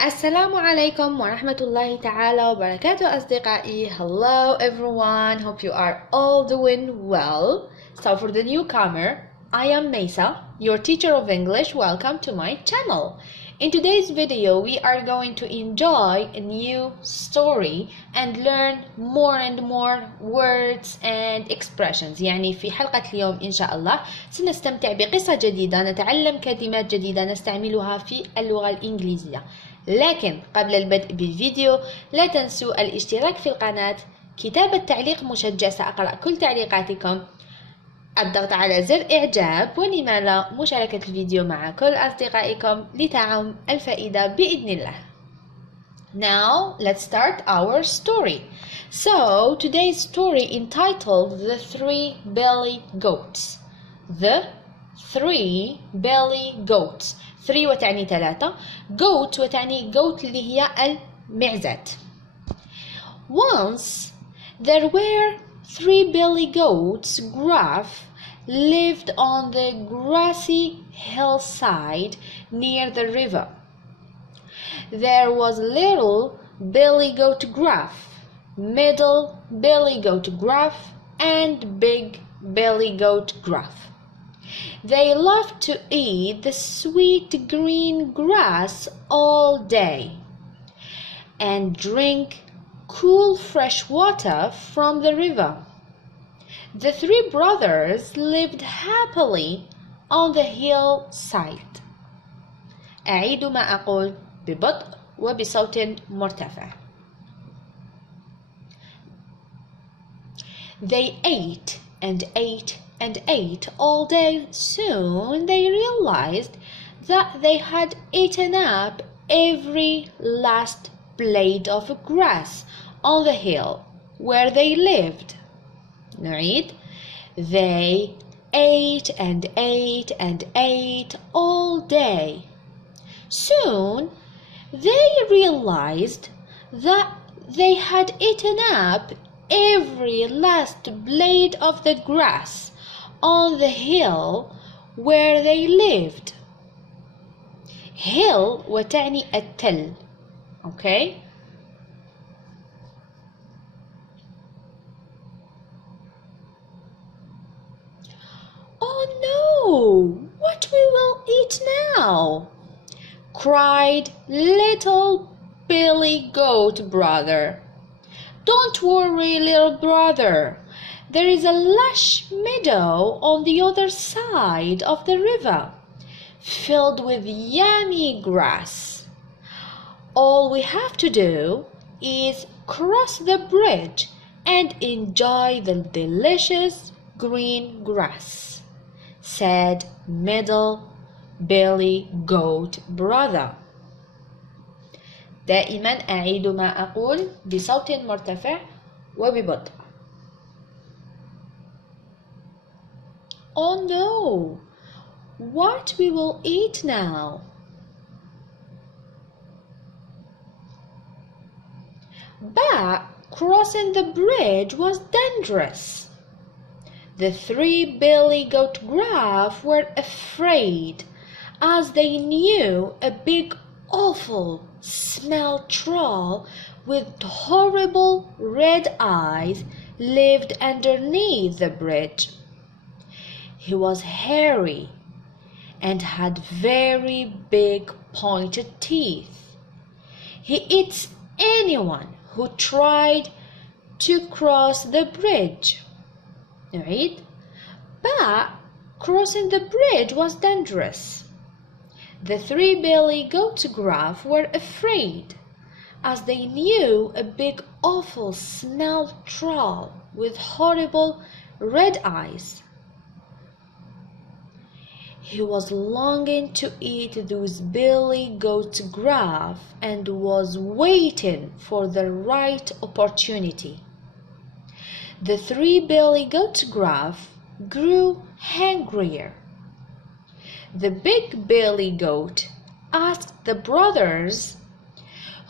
السلام عليكم ورحمة الله تعالى وبركاته أصدقائي. Hello everyone, hope you are all doing well. So for the newcomer, I am Mesa, your teacher of English. Welcome to my channel. In today's video, we are going to enjoy a new story and learn more and more words and expressions. يعني في حلقة اليوم إن شاء الله سنستمتع بقصة جديدة، نتعلم كلمات جديدة نستعملها في اللغة الإنجليزية. لكن قبل البدء بالفيديو لا تنسوا الاشتراك في القناة، كتابة تعليق مشجع، سأقرأ كل تعليقاتكم، الضغط على زر إعجاب، ولما لا مشاركة الفيديو مع كل أصدقائكم لتعم الفائدة بإذن الله. Now let's start our story. So today's story entitled The Three Belly Goats. The Three Belly Goats. 3 وتعني 3، goat وتعني goat اللي هي المعزة. Once there were 3 belly goats. Gruff lived on the grassy hillside near the river. There was little belly goat Gruff, middle belly goat Gruff, and big belly goat Gruff. They loved to eat the sweet green grass all day and drink cool fresh water from the river. The 3 brothers lived happily on the hillside. أعيد ما أقول ببطء وبصوت مرتفع. They ate and ate and ate all day. Soon they realized that they had eaten up every last blade of grass on the hill where they lived. نعيد. They ate and ate and ate all day. Soon they realized that they had eaten up every last blade of the grass on the hill where they lived. Hill وتعني التل. Okay? Oh no! What we will eat now? Cried little Billy Goat Brother. Don't worry, little brother. There is a lush meadow on the other side of the river, filled with yummy grass. All we have to do is cross the bridge and enjoy the delicious green grass, said Middle Billy Goat Brother. دائما أعيد ما أقول بصوت مرتفع وببطء. Oh no! What we will eat now? But crossing the bridge was dangerous. The 3 Billy Goat Gruff were afraid, as they knew a big awful smell troll with horrible red eyes lived underneath the bridge. He was hairy and had very big pointed teeth. He eats anyone who tried to cross the bridge. Right? But crossing the bridge was dangerous. The 3 Billy Goat Gruff were afraid, as they knew a big awful smell troll with horrible red eyes. He was longing to eat those Billy Goat Gruff and was waiting for the right opportunity. The 3 Billy Goat Gruff grew hungrier. The big Billy Goat asked the brothers,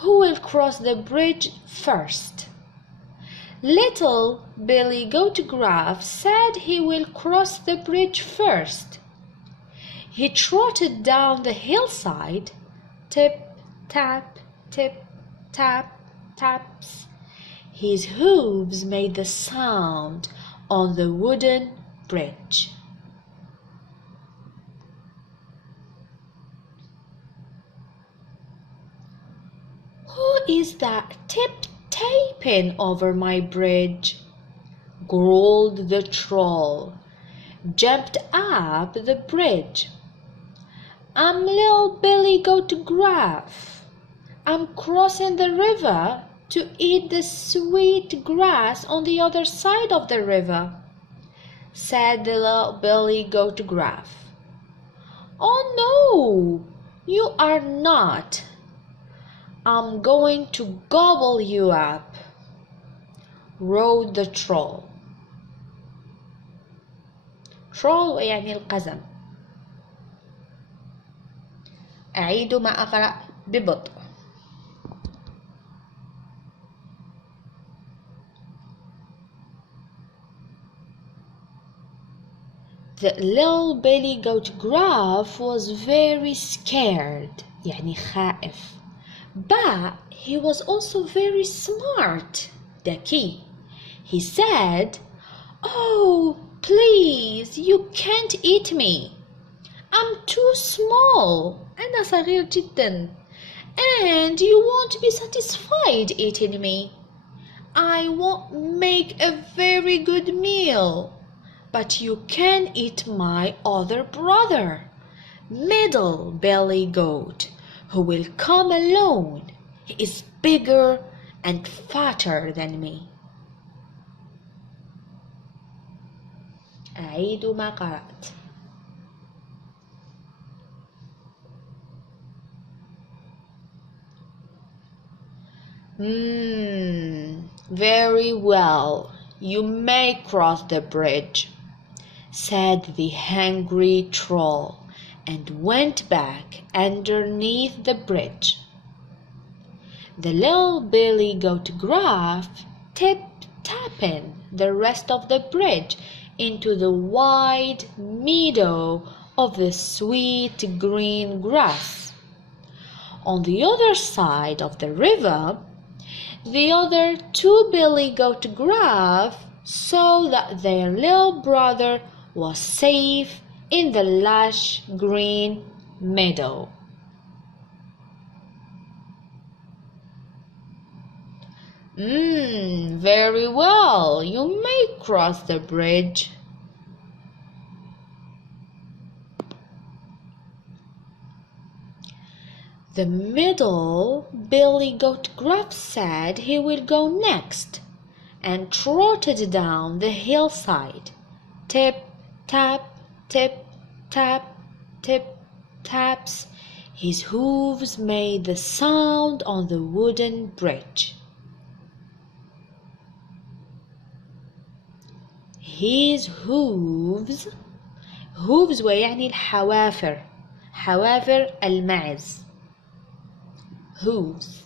"Who will cross the bridge first?" Little Billy Goat Gruff said he will cross the bridge first. He trotted down the hillside, tip, tap, tip, tap, taps. His hooves made the sound on the wooden bridge. Who is that tip-tapping over my bridge? Growled the troll. Jumped up the bridge. I'm little Billy Goat Gruff. I'm crossing the river to eat the sweet grass on the other side of the river, said the little Billy Goat Gruff. Oh no, you are not. I'm going to gobble you up, roared the troll. troll يعني القزم. أعيد ما أقرأ ببطء. The little Billy Goat Gruff was very scared, يعني خائف. But he was also very smart, ذكي. He said, "Oh, please, you can't eat me. I'm too small. أنا صغير جدا. And you won't be satisfied eating me. I won't make a very good meal. But you can eat my other brother, Middle Belly Goat, who will come alone. He is bigger and fatter than me." أعيد ما قرأت. Very well. You may cross the bridge, said the hungry troll, and went back underneath the bridge. The little Billy Goat Gruff tip-tapping the rest of the bridge into the wide meadow of the sweet green grass. On the other side of the river, the other two Billy Goat Gruff saw that their little brother was safe in the lush green meadow. Very well, you may cross the bridge. The middle Billy Goat Gruff said he would go next, and trotted down the hillside. Tip, tap, tip, tap, tip, taps. His hooves made the sound on the wooden bridge. His hooves ويعني الحوافر حوافر المعز hooves.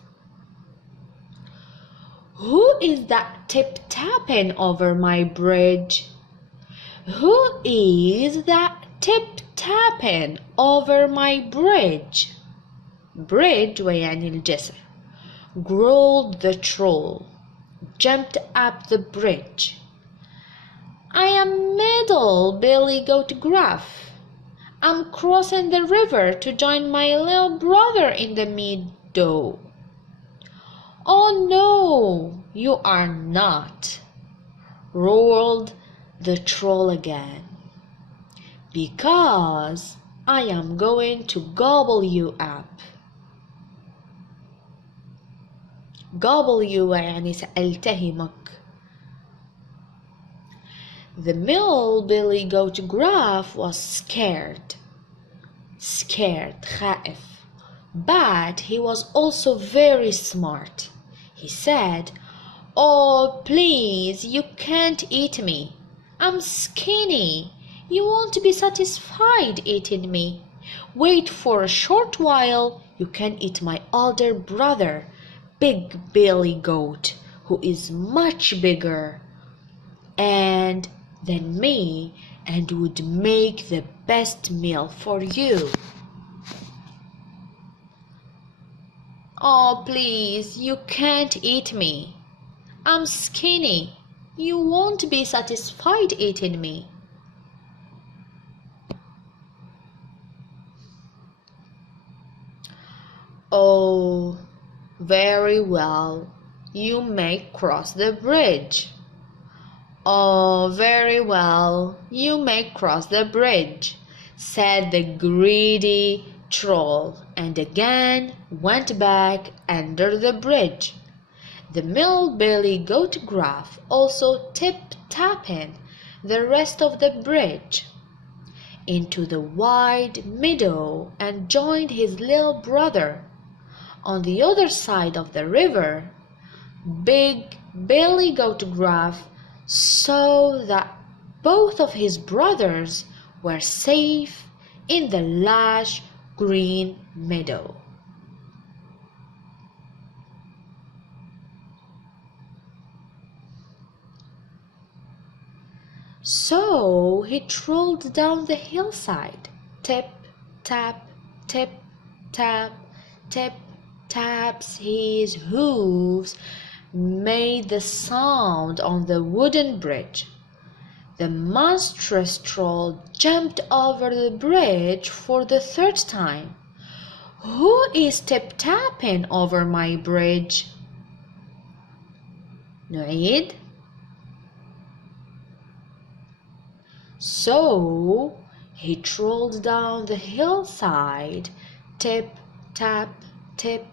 Who is that tip-tapping over my bridge? Who is that tip-tapping over my bridge? Bridge ويعني الجسر. Growled the troll. Jumped up the bridge. I am Middle Billy Goat Gruff. I'm crossing the river to join my little brother in the meadow. Oh no, you are not, roared the troll again, because I am going to gobble you up. Gobble you يعني سألتهمك. The middle Billy Goat Gruff was scared, خائف. But he was also very smart. He said, "Oh, please, you can't eat me. I'm skinny. You won't be satisfied eating me. Wait for a short while. You can eat my older brother, Big Billy Goat, who is much bigger and than me and would make the best meal for you." Oh, please, you can't eat me. I'm skinny. You won't be satisfied eating me. Oh, very well. You may cross the bridge. Oh, very well. You may cross the bridge, said the greedy troll, and again went back under the bridge. The mill-billy goat Gruff also tip-tapping the rest of the bridge into the wide meadow and joined his little brother. On the other side of the river, Big Billy Goat Gruff saw that both of his brothers were safe in the lush green meadow. So he trolled down the hillside. Tip, tap, tip, tap, tip, taps his hooves made the sound on the wooden bridge. The monstrous troll jumped over the bridge for the third time. Who is tip-tapping over my bridge? نعيد. So he trolled down the hillside. Tip, tap, tip,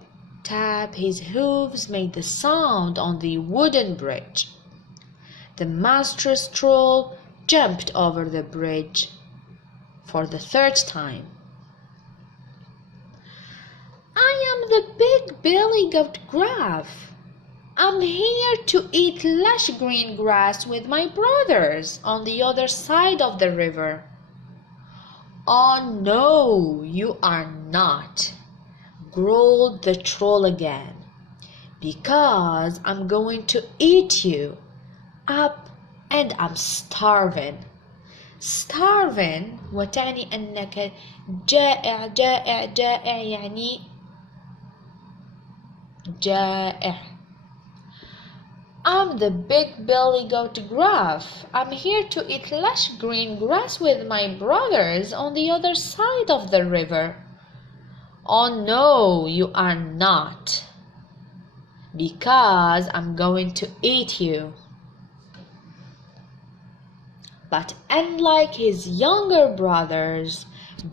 tap. His hooves made the sound on the wooden bridge. The monstrous troll jumped over the bridge for the third time. I am the Big Billy Goat Gruff. I'm here to eat lush green grass with my brothers on the other side of the river. Oh no, you are not, growled the troll again, because I'm going to eat you up and I'm starving. Starving وتعني أنك جائع جائع جائع يعني جائع. I'm the Big Billy Goat Gruff. I'm here to eat lush green grass with my brothers on the other side of the river. Oh no, you are not, because I'm going to eat you. But unlike his younger brothers,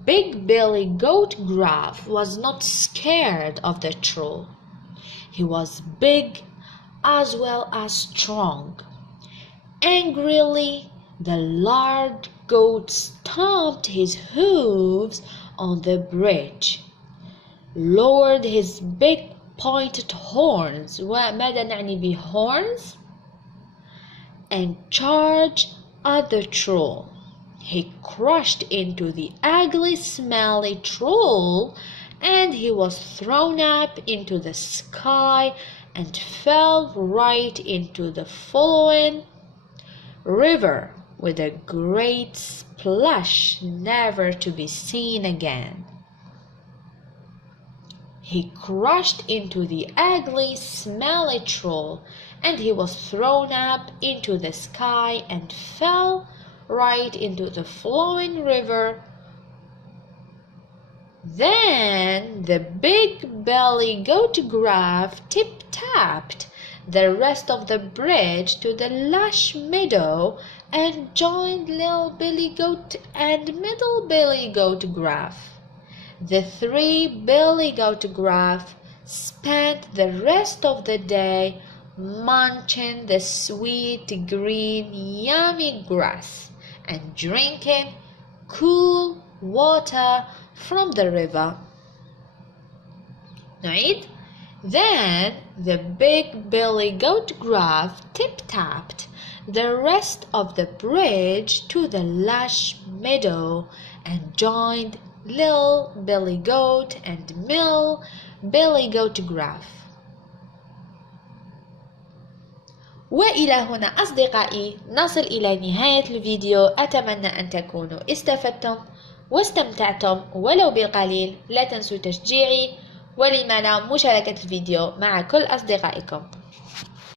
Big Billy Goat Gruff was not scared of the troll. He was big as well as strong. Angrily, the large goat stomped his hooves on the bridge, lowered his big pointed horns. وماذا نعني بhorns? And charged at the troll. He crashed into the ugly, smelly troll, and he was thrown up into the sky and fell right into the flowing river with a great splash never to be seen again. He crashed into the ugly, smelly troll, and he was thrown up into the sky and fell right into the flowing river. Then the Big Billy Goat Gruff tip-tapped the rest of the bridge to the lush meadow and joined Little Billy Goat and Middle Billy Goat Gruff. The three Billy Goat Gruff spent the rest of the day munching the sweet, green, yummy grass and drinking cool water from the river. نعيد. Then the Big Billy Goat Gruff tip-tapped the rest of the bridge to the lush meadow and joined Little Billy Goat and Mill Billy Goat Gruff. وإلى هنا أصدقائي نصل إلى نهاية الفيديو. أتمنى أن تكونوا استفدتم واستمتعتم ولو بالقليل. لا تنسوا تشجيعي ولم لا مشاركة الفيديو مع كل أصدقائكم.